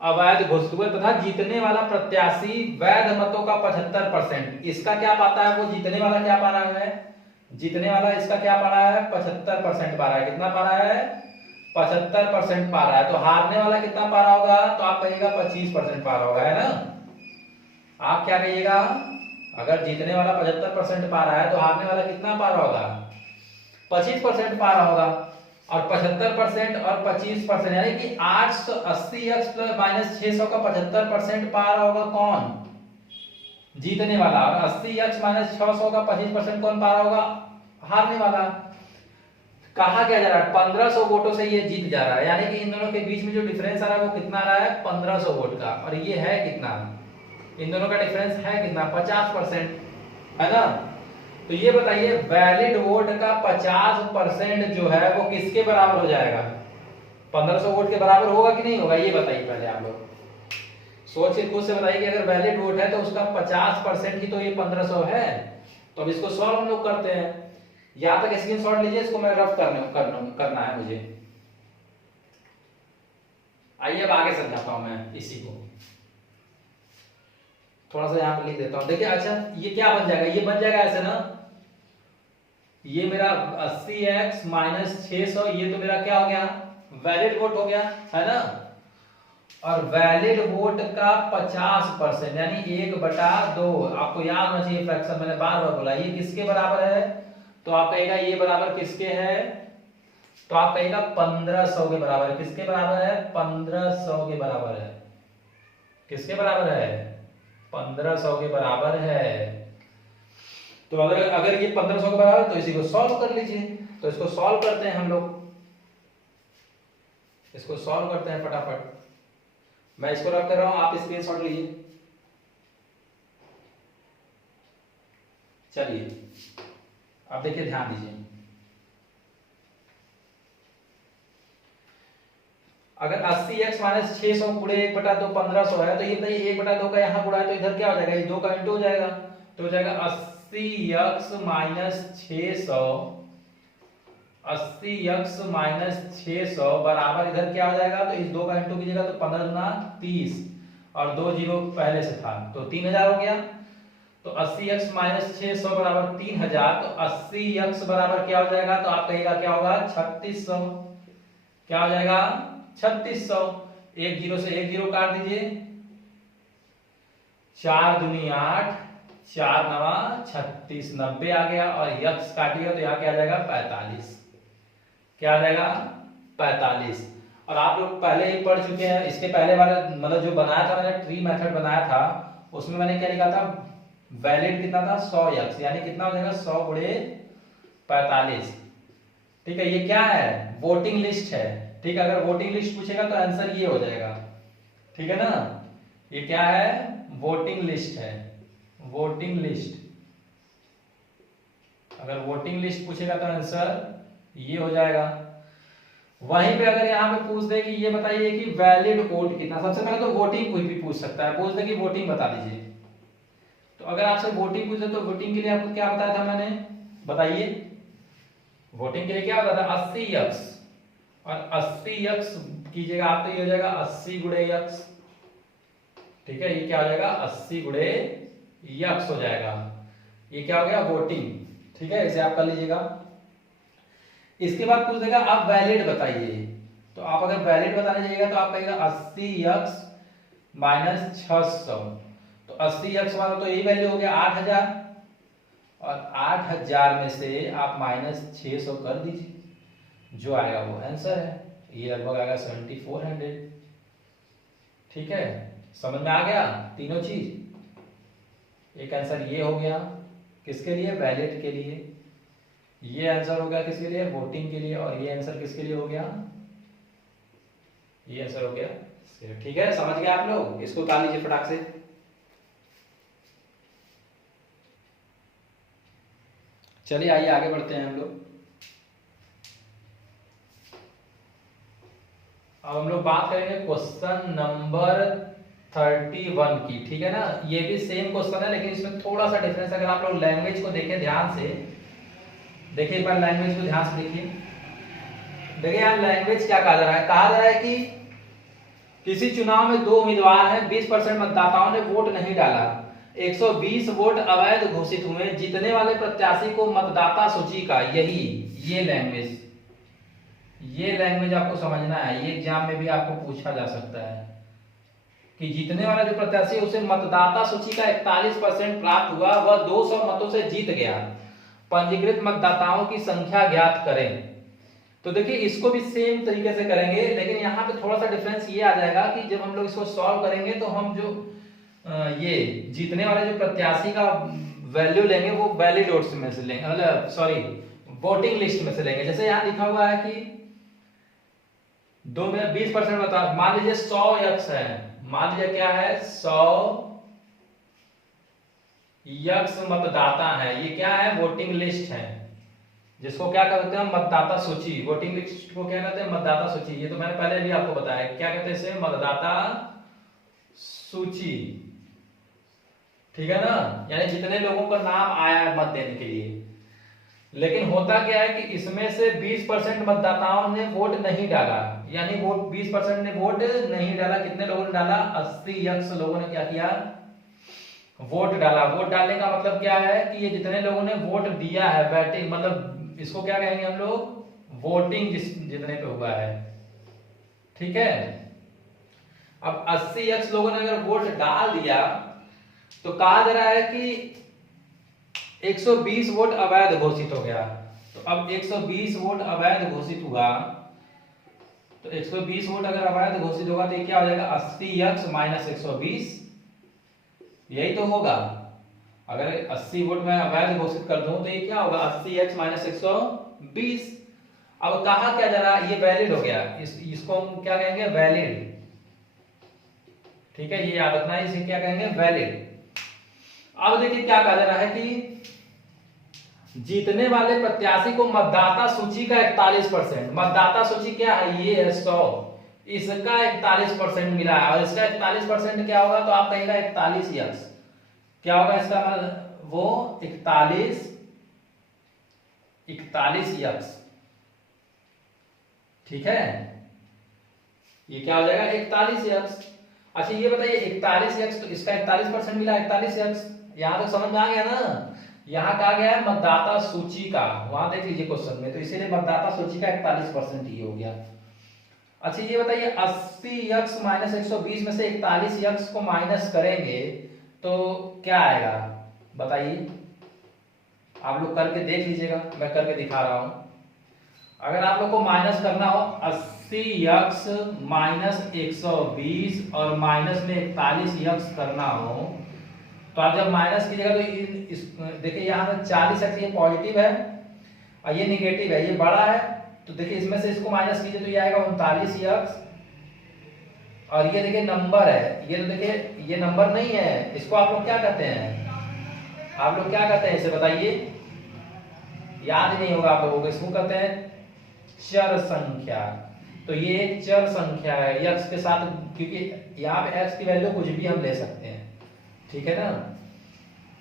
अवैध घोषित हुए तथा जीतने वाला प्रत्याशी वैध मतों का 75%। इसका क्या पाता है, वो जीतने वाला क्या पा रहा है, जीतने वाला इसका क्या पा रहा है, 75% पा रहा है। कितना पा रहा है, 75% पा रहा है। तो हारने वाला कितना पा रहा होगा, तो आप कहिएगा 25% पा रहा होगा, है ना। आप क्या कहिएगा, अगर जीतने वाला 75% पा रहा है तो हारने वाला कितना पा रहा होगा, 25% पा रहा होगा। और 75% और 25% यानी कि 880 एक्स प्लस माइनस 600 का 75% पा रहा होगा कौन, जीतने वाला। और 80 एक्स माइनस 600 का 25% कौन पा रहा होगा, हारने वाला। कहा क्या जा रहा है, 1500 वोटों से ये जीत जा रहा है, यानी कि इन दोनों के बीच में जो डिफरेंस आ रहा है वो कितना आ रहा है, 1500 वोट का। और ये है कितना, इन दोनों का डिफरेंस है कितना, 50%, है ना। तो ये बताइए वैलिड वोट का 50% जो है वो किसके बराबर हो जाएगा, 1500 वोट के बराबर होगा कि नहीं होगा, ये बताइए पहले आप लोग सोच के खुद से बताइए कि अगर वैलिड वोट है तो उसका 50% ही तो ये 1500 है। तो अब इसको सॉल्व हम लोग करते हैं। यहां तक स्क्रीनशॉट लीजिए, इसको मैं रफ करना है मुझे। आइए अब आगे समझाता हूं मैं इसी को, थोड़ा सा यहां पर लिख देता हूं। देखिए अच्छा ये क्या बन जाएगा, ये बन जाएगा ऐसे ना, ये मेरा 80x माइनस 600, ये तो मेरा क्या हो गया, वैलिड वोट हो गया, है ना। और वैलिड वोट का 50%, यानी 1/2। आपको याद होना चाहिए फ्रैक्शन, मैंने बार बार बोला। ये किसके बराबर है? तो आप कहेगा ये बराबर किसके है? तो आप कहेगा 1500 के बराबर है। किसके बराबर है? 1500 के बराबर है। किसके बराबर है? 1500 के बराबर है। तो अगर ये 1500 के बराबर है तो इसी को सॉल्व कर लीजिए। तो इसको सॉल्व करते हैं हम लोग, इसको सॉल्व करते हैं फटाफट। मैं इसको रख कर रहा हूं, आप स्क्रीनशॉट लीजिए। चलिए अब देखिए, ध्यान दीजिए। अगर 80x माइनस 600 गुणे 1/2 1500 है, तो ये बताइए 1/2 का यहाँ गुणा है तो इधर क्या हो जाएगा? ये 2 का इंटू हो जाएगा, तो हो जाएगा 80x माइनस 600, 80x माइनस 600 बराबर इधर क्या हो जाएगा? तो इस 2 का इंटू कीजिएगा तो 15 गुना 30 और 2 जीरो पहले से था तो 3000 हो गया। तो 80x माइनस 600 बराबर 3000। तो 80x बराबर क्या हो जाएगा? तो आप कहिएगा क्या होगा? 3600। क्या हो जाएगा? 3600। एक जीरो से एक जीरो काट दीजिए, 4 दूनी 8, 4 नवा 36, 90 आ गया। और यक्स काटिएगा तो यहाँ क्या आ जाएगा? 45। क्या आ जाएगा? 45। और आप लोग पहले ही पढ़ चुके हैं, इसके पहले वाले मतलब जो बनाया था मैंने, ट्री मेथड बनाया था, उसमें मैंने क्या लिखा था? वैलिड कितना था? 100x, यानी कितना हो जाएगा? 100 गुणे 45। ठीक है, ये क्या है? वोटिंग लिस्ट है। ठीक है, अगर वोटिंग लिस्ट पूछेगा तो आंसर ये हो जाएगा। ठीक है ना, ये क्या है? वोटिंग लिस्ट है, वोटिंग लिस्ट। अगर वोटिंग लिस्ट पूछेगा तो आंसर ये हो जाएगा। वहीं पे अगर यहाँ पे पूछ दे कि ये बताइए कि वैलिड वोट कितना, सबसे पहले तो वोटिंग कोई भी पूछ सकता है, पूछ दे कि वोटिंग बता दीजिए। तो अगर आपसे वोटिंग पूछे तो वोटिंग के लिए आपको क्या बताया था मैंने? बताइए, वोटिंग के लिए क्या बताया था? 80x, और 80x कीजिएगा आप तो ये हो जाएगा 80 गुणे x। ठीक है, ये क्या हो जाएगा? 80 गुणे x हो जाएगा। ये क्या हो गया? वोटिंग। ठीक है, इसे आप कर लीजिएगा। इसके बाद पूछ देगा आप वैलिड बताइए। तो आप अगर वैलिड बताने जाइएगा तो आप कहेगा 80x माइनस 600। तो 80x वाला तो यही वैल्यू हो गया 8000, और 8000 में से आप माइनस 600 कर दीजिए, जो आएगा वो आंसर है। ये लगभग आएगा 7400। ठीक है, समझ में आ गया तीनों चीज? एक आंसर ये हो गया किसके लिए? वैलिड के लिए। ये आंसर हो गया किसके लिए? वोटिंग के लिए। और ये आंसर किसके लिए हो गया? ये आंसर हो गया। ठीक है, समझ गए आप लोग? इसको उतार लीजिए फटाक से। चलिए आइए आगे बढ़ते हैं हम लोग। अब हम लोग बात करेंगे क्वेश्चन नंबर 31 की। ठीक है ना, ये भी सेम क्वेश्चन है लेकिन इसमें थोड़ा सा डिफरेंस। अगर आप लोग लैंग्वेज को देखें ध्यान से, देखिए एक बार लैंग्वेज को ध्यान से देखिए। देखिए यहाँ लैंग्वेज क्या कहा जा रहा है? कहा जा रहा है कि किसी चुनाव में 2 उम्मीदवार हैं, 20% मतदाताओं ने वोट नहीं डाला, 120 वोट अवैध घोषित हुए, जीतने वाले प्रत्याशी को मतदाता सूची का यही ये लैंग्वेज आपको समझना है। ये एग्जाम में भी आपको पूछा जा सकता है कि जीतने वाला जो प्रत्याशी है उसे मतदाता सूची का 41% प्राप्त हुआ, वह 200 मतों से जीत गया, पंजीकृत मतदाताओं की संख्या ज्ञात करें। तो देखिए इसको भी सेम तरीके से करेंगे, लेकिन यहाँ पे थोड़ा सा डिफरेंस ये आ जाएगा कि जब हम लोग इसको सॉल्व करेंगे तो हम जो ये जीतने वाले जो प्रत्याशी का वैल्यू लेंगे वो वैलिड वोट्स में से लेंगे, मतलब सॉरी वोटिंग लिस्ट में से लेंगे। जैसे यहाँ लिखा हुआ है कि 2 में 20% बता, मान लीजिए 100x है, मान लीजिए क्या है 100x मतदाता है, ये क्या है? वोटिंग लिस्ट है, जिसको क्या कहते हैं? मतदाता सूची। वोटिंग लिस्ट को क्या कहते हैं? मतदाता सूची। ये तो मैंने पहले भी आपको बताया क्या कहते हैं इसे? मतदाता सूची। ठीक है ना, यानी जितने लोगों का नाम आया है मत देने के लिए। लेकिन होता क्या है कि इसमें से 20% मतदाताओं ने वोट नहीं डाला, यानी वोट 20% ने वोट नहीं डाला। कितने लोगों ने डाला? 80x लोगों ने क्या किया? वोट डाला। वोट डालने का मतलब क्या है कि ये जितने लोगों ने वोट दिया है, बैटिंग मतलब इसको क्या कहेंगे हम लोग? वोटिंग जितने पे हुआ है। ठीक है, अब 80x लोगों ने अगर वोट डाल दिया तो कहा जा रहा है कि 120 वोट अवैध घोषित हो गया। तो अब 120 वोट अवैध घोषित हुआ, तो 120 वोट अगर अवैध घोषित होगा तो ये क्या हो जाएगा 80x माइनस 120, यही तो होगा। अगर 80 वोट मैं अवैध घोषित कर दूं तो ये क्या होगा 80x माइनस 120। अब कहा क्या जा रहा है, ये वैलिड हो गया, इसको हम क्या कहेंगे वैलिड, ठीक है, ये याद रखना है, इसे क्या कहेंगे वैलिड। अब देखिए क्या कहा जा रहा है कि जीतने वाले प्रत्याशी को मतदाता सूची का 41%, मतदाता सूची क्या है ये है 100, इसका 41% मिला है, और इसका 41% क्या होगा तो आप कहेगा 41x, क्या होगा इसका मतलब वो 41x, ठीक है, ये क्या हो जाएगा 41x। अच्छा ये बताइए 41x, तो इसका 41% मिला 41x, यहां तक समझ में आ गया ना। यहाँ कहा गया है मतदाता सूची का, वहां देख लीजिए क्वेश्चन में, तो इसीलिए मतदाता सूची का 41% ये हो गया। अच्छा ये बताइए 80x माइनस 120 में से 41x को माइनस करेंगे तो क्या आएगा बताइए, आप लोग करके देख लीजिएगा, मैं करके दिखा रहा हूं। अगर आप लोग को माइनस करना हो 80x माइनस 120 और माइनस में 41x करना हो, तो आप जब माइनस कीजिएगा तो देखिए यहाँ पे 40x ये पॉजिटिव है और ये निगेटिव है, ये बड़ा है, तो देखिए इसमें से इसको माइनस कीजिए तो ये आएगा 39x, और ये देखिए नंबर है, ये तो देखिए ये नंबर नहीं है, इसको आप लोग क्या कहते हैं, आप लोग क्या कहते हैं इसे बताइए, याद नहीं होगा आप लोगों को, इसको कहते हैं चर संख्या। तो ये एक चर संख्या है x के साथ, क्योंकि यहाँ पे x की वैल्यू कुछ भी हम ले सकते हैं, ठीक है ना।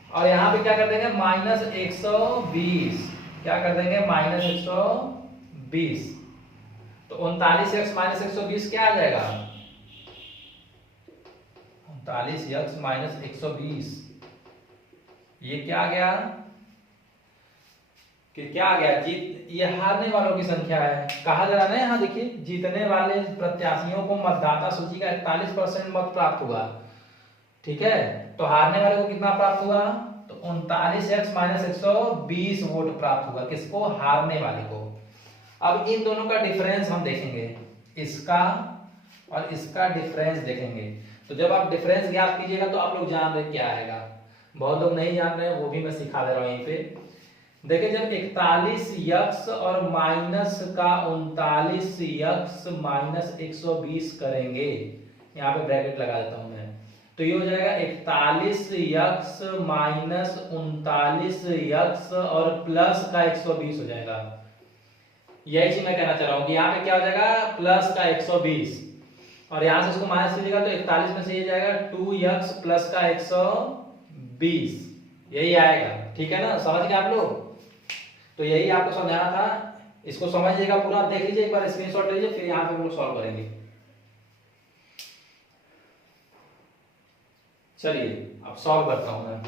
और यहाँ पे क्या कर देंगे माइनस 120, क्या कर देंगे माइनस 120, तो 39x माइनस 120 क्या आ जाएगा 39x माइनस 120, ये क्या आ गया कि क्या आ गया जीत, ये हारने वालों की संख्या है। कहा जा रहा है ना यहाँ देखिए जीतने वाले प्रत्याशियों को मतदाता सूची का 41% मत प्राप्त हुआ, ठीक है, तो हारने वाले को कितना प्राप्त हुआ तो 39x माइनस 120 वोट प्राप्त हुआ, किसको हारने वाले को। अब इन दोनों का डिफरेंस हम देखेंगे, इसका और इसका डिफरेंस देखेंगे। तो जब आप डिफरेंस ज्ञात कीजिएगा तो आप लोग जान रहे क्या आएगा, बहुत लोग नहीं जान रहे हैं, वो भी मैं सिखा दे रहा हूं यहीं पे। देखिए जब 41x और माइनस का 39x माइनस 120 करेंगे, यहाँ पे ब्रैकेट लगा देता हूं मैं, तो ये हो जाएगा 41x माइनस 39x और प्लस का 120 हो जाएगा। यही चीज मैं कहना चाह रहा हूं कि यहाँ पे क्या हो जाएगा प्लस का 120, और यहां से इसको माइनस कीजिएगा तो 41 में से ये जाएगा 2x प्लस का 120, यही आएगा, ठीक है ना, समझ गए आप लोग। तो यही आपको समझाना था, इसको समझिएगा पूरा, देख लीजिए एक बार, स्क्रीनशॉट लीजिए, फिर यहाँ पे हम लोग सॉल्व करेंगे। चलिए अब सॉल्व करता हूं मैं।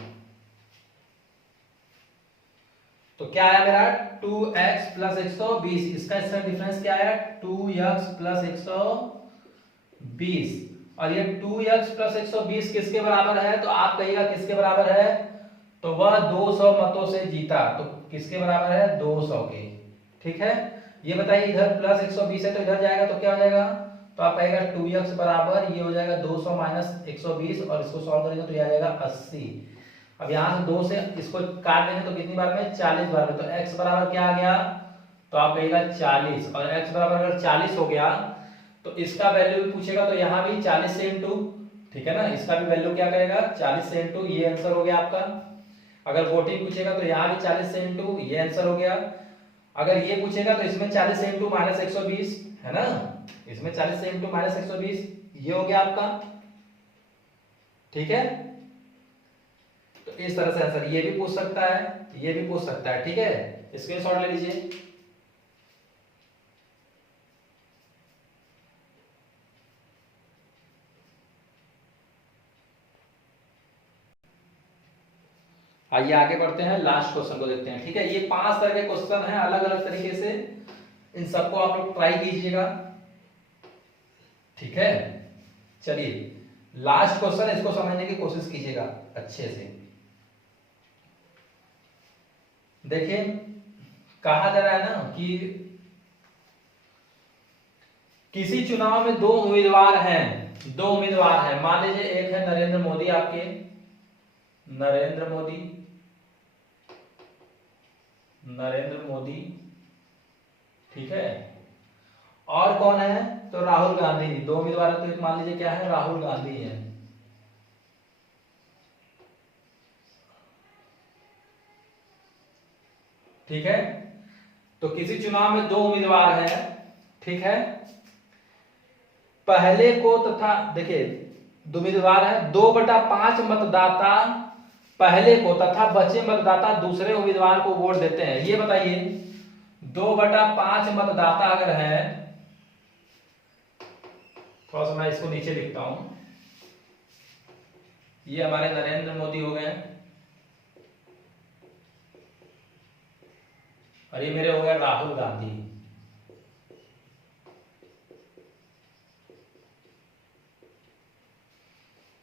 तो क्या आया मेरा 2x प्लस 120, इसका डिफरेंस क्या आया 2x प्लस 120, और ये 2x प्लस 120 किसके बराबर है, तो आप कहिएगा किसके बराबर है, तो वह 200 मतों से जीता, तो किसके बराबर है 200 के, ठीक है। ये बताइए इधर प्लस 120 है तो इधर जाएगा तो क्या हो जाएगा, तो आप कहेगा 2x बराबर ये हो जाएगा 200 माइनस 120, और इसको सॉल्व करेंगे तो ये आ जाएगा 80। अब यहाँ से 2 से इसको काट देंगे तो कितनी बार में 40 बार में, तो x बराबर क्या आ गया, तो आप कहेगा 40, और x बराबर अगर 40 हो गया तो इसका वैल्यू भी पूछेगा तो यहाँ भी 40 से इंटू, ठीक है ना, इसका भी वैल्यू क्या करेगा 40 से इंटू, ये आंसर हो गया आपका। अगर वोटिंग पूछेगा तो यहाँ भी 40 से इंटू, ये आंसर हो गया। अगर ये पूछेगा तो इसमें 40 से इंटू माइनस 120 है ना, इसमें 40 से इंटू माइनस 120, ये हो गया आपका, ठीक है। तो इस तरह से आंसर ये भी पूछ सकता है, ये भी पूछ सकता है, ठीक है, स्क्रीनशॉट ले लीजिए। आइए आगे बढ़ते हैं, लास्ट क्वेश्चन को देखते हैं, ठीक है। ये 5 तरह के क्वेश्चन हैं अलग अलग तरीके से, इन सबको आप लोग ट्राई कीजिएगा, ठीक है। चलिए लास्ट क्वेश्चन, इसको समझने की कोशिश कीजिएगा अच्छे से। देखिए कहा जा रहा है ना कि किसी चुनाव में दो उम्मीदवार हैं, मान लीजिए एक है नरेंद्र मोदी, आपके नरेंद्र मोदी, ठीक है, और कौन है तो राहुल गांधी। दो उम्मीदवार तो एक मान लीजिए क्या है, राहुल गांधी है। ठीक है, तो किसी चुनाव में दो उम्मीदवार हैं, ठीक है, पहले को तथा देखिए दो उम्मीदवार है, 2/5 मतदाता पहले को तथा बचे मतदाता दूसरे उम्मीदवार को वोट देते हैं। ये बताइए 2/5 मतदाता अगर है, थोड़ा सा मैं इसको नीचे लिखता हूं, ये हमारे नरेंद्र मोदी हो गए और ये मेरे हो गए राहुल गांधी।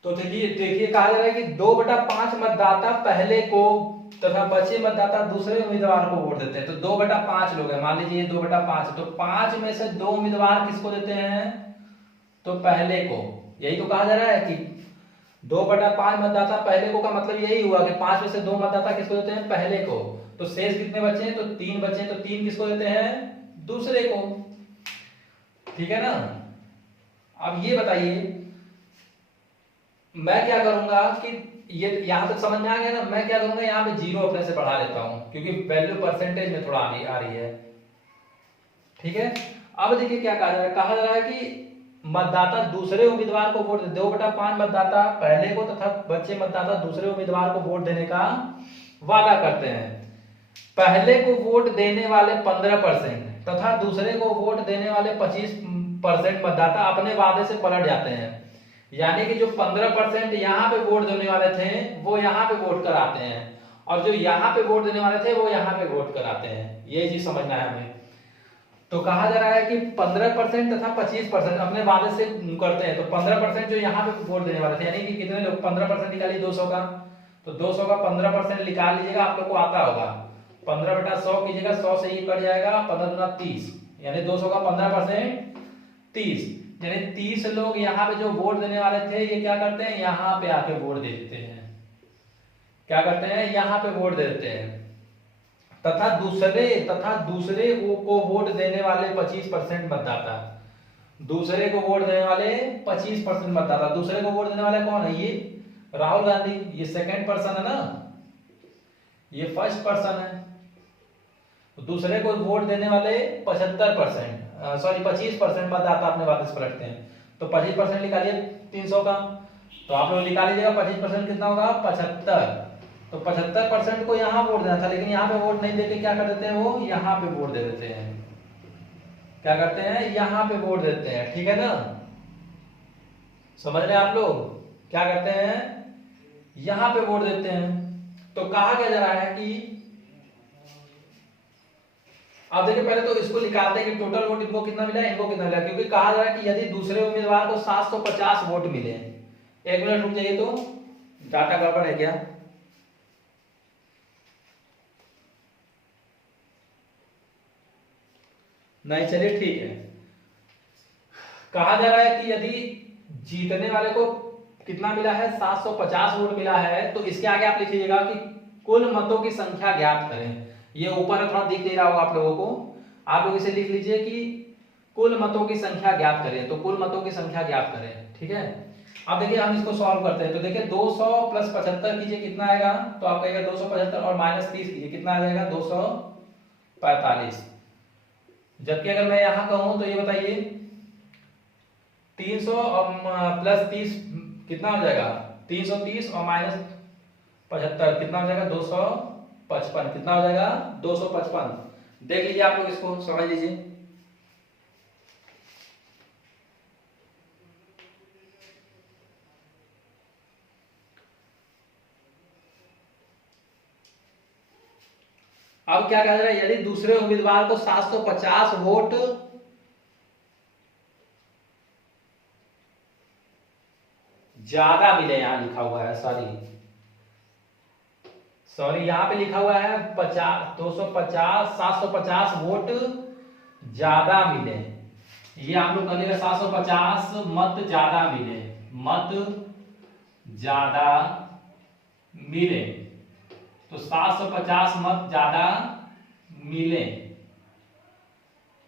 तो देखिए कहा जा रहा है कि 2/5 मतदाता पहले को तथा बचे मतदाता दूसरे उम्मीदवार को वोट देते हैं। तो 2/5 लोग हैं, मान लीजिए 2/5, तो 5 में से 2 उम्मीदवार किसको देते हैं तो पहले को। यही तो कहा जा रहा है कि 2/5 मतदाता पहले को का मतलब यही हुआ कि 5 में से 2 मतदाता किसको देते हैं पहले को। तो शेष कितने बचे हैं तो 3 बचे हैं, तो 3 किसको देते हैं दूसरे को। ठीक है ना। अब ये बताइए मैं क्या करूंगा कि ये यहां तक समझ में आ गया ना, मैं क्या करूंगा यहाँ पे 0 अपने से बढ़ा लेता हूं क्योंकि वैल्यू परसेंटेज में थोड़ा आ रही है। ठीक है, अब देखिए क्या कहा जा रहा है, कहा जा रहा है कि मतदाता दूसरे उम्मीदवार को वोट 2/5 मतदाता पहले को तथा बचे मतदाता दूसरे उम्मीदवार को वोट देने का वादा करते हैं। पहले को वोट देने वाले 15% तथा दूसरे को वोट देने वाले 25% मतदाता अपने वादे से पलट जाते हैं। यानी कि जो 15% यहाँ पे वोट देने वाले थे वो यहाँ पे वोट कराते हैं और जो यहाँ पे वोट देने वाले थे वो यहाँ पे वोट कराते हैं। ये चीज समझना है हमें। तो कहा जा रहा है कि 15% तथा 25% अपने वादे से करते हैं। तो 15% जो यहाँ पे वोट देने वाले थे, यानी कि कितने लोग 15% निकालिए 200 का, तो 200 का 15% निकाल लीजिएगा, आप लोग को आता होगा 15/100 कीजिएगा, 100 से ये कट जाएगा, 15 × 30, यानी 200 का 15% 30, यानी 30 लोग यहाँ पे जो वोट देने वाले थे ये क्या करते हैं यहाँ पे आके वोट दे देते हैं। क्या करते हैं यहाँ पे वोट दे देते हैं। तथा दूसरे को वोट देने वाले 25% मतदाता, दूसरे को वोट देने वाले 25% मतदाता, दूसरे को वोट देने वाले कौन है ये राहुल गांधी, ये सेकंड पर्सन है ना, ये फर्स्ट पर्सन है। दूसरे को वोट देने वाले 25% मतदाता अपने वापस पलटते हैं। तो 25% निकालिए 300 का, तो आप लोग निकाल लीजिएगा 25% कितना होगा 75। तो 75% को यहाँ वोट देना था, लेकिन यहाँ पे वोट नहीं देके क्या कर देते हैं वो यहाँ पे वोट दे देते हैं। क्या करते हैं यहाँ पे वोट देते हैं। ठीक है ना, समझ रहे हैं आप लोग, क्या करते हैं यहाँ पे वोट देते हैं। तो कहा क्या जा रहा है कि अब देखिए पहले तो इसको निकालते हैं कि टोटल वोट इनको कितना मिला इनको कितना मिला, क्योंकि कहा जा रहा है कि यदि दूसरे उम्मीदवार को 750 वोट मिले। एक मिनट रुक जाइए, तो डाटा गड़बड़ है क्या। नहीं चलिए ठीक है। कहा जा रहा है कि यदि जीतने वाले को कितना मिला है 750 वोट मिला है, तो इसके आगे आप लिखिएगा कि कुल मतों की संख्या ज्ञात करें। ये ऊपर थोड़ा दिख नहीं रहा होगा आप लोगों को, आप लोग इसे लिख लीजिए कि कुल मतों की संख्या ज्ञात करें। तो कुल मतों की संख्या ज्ञात करें। ठीक है, अब देखिए हम इसको सॉल्व करते हैं। तो देखिए 200 + 75 कीजिए कितना आएगा, तो आप कहेगा 275 और -30 कीजिए कितना आ जाएगा 245। जबकि अगर मैं यहां कहूं तो ये बताइए 300 और +30 कितना हो जाएगा 330 और -75 कितना हो जाएगा 255, कितना हो जाएगा 255। देख लीजिए आप लोग, इसको समझ लीजिए। अब क्या कह रहा है, यदि दूसरे उम्मीदवार को 750 वोट ज्यादा मिले, यहां लिखा हुआ है, सॉरी यहां पे लिखा हुआ है 250 750 वोट ज्यादा मिले। ये आप लोग करेंगे 750 मत ज्यादा मिले, मत ज्यादा मिले, तो 750 मत ज्यादा मिले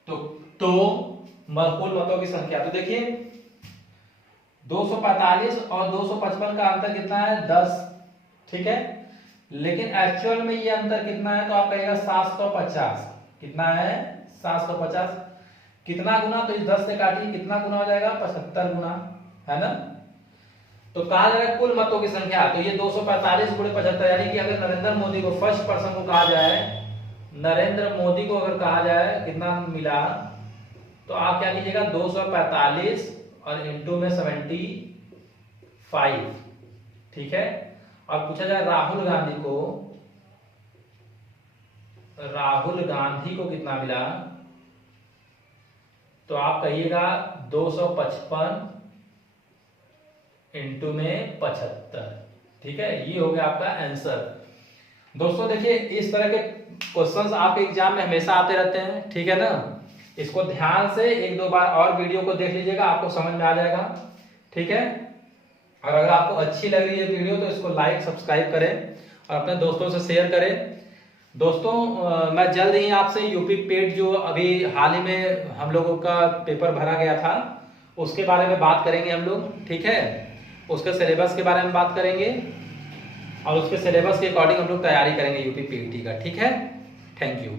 तो कुल मतों की संख्या, तो देखिए 245 और 255 का अंतर कितना है 10, ठीक है, लेकिन एक्चुअल में ये अंतर कितना है, तो आप कहेगा 750, कितना है 750, कितना गुना, तो इस 10 से काटिए, कितना गुना हो जाएगा 75 गुना, है ना। तो कहा जाएगा कुल मतों की संख्या, तो ये 245 गुणे 75, यानी कि अगर नरेंद्र मोदी को फर्स्ट पर्सन को कहा जाए, नरेंद्र मोदी को अगर कहा जाए कितना मिला, तो आप क्या कीजिएगा 245 और इंटू में 75, ठीक है। और पूछा जाए राहुल गांधी को कितना मिला, तो आप कहिएगा 255 इंटू में 75, ठीक है। ये हो गया आपका आंसर। दोस्तों देखिए इस तरह के क्वेश्चंस आपके एग्जाम में हमेशा आते रहते हैं, ठीक है ना। इसको ध्यान से एक दो बार और वीडियो को देख लीजिएगा, आपको समझ में आ जाएगा, ठीक है। और अगर आपको अच्छी लग रही है वीडियो तो इसको लाइक सब्सक्राइब करें और अपने दोस्तों से शेयर करें। दोस्तों मैं जल्द ही आपसे यूपी पेट जो अभी हाल ही में हम लोगों का पेपर भरा गया था उसके बारे में बात करेंगे हम लोग, ठीक है। उसके सिलेबस के बारे में बात करेंगे और उसके सिलेबस के अकॉर्डिंग हम लोग तैयारी करेंगे यूपी पीईटी का, ठीक है। Thank you.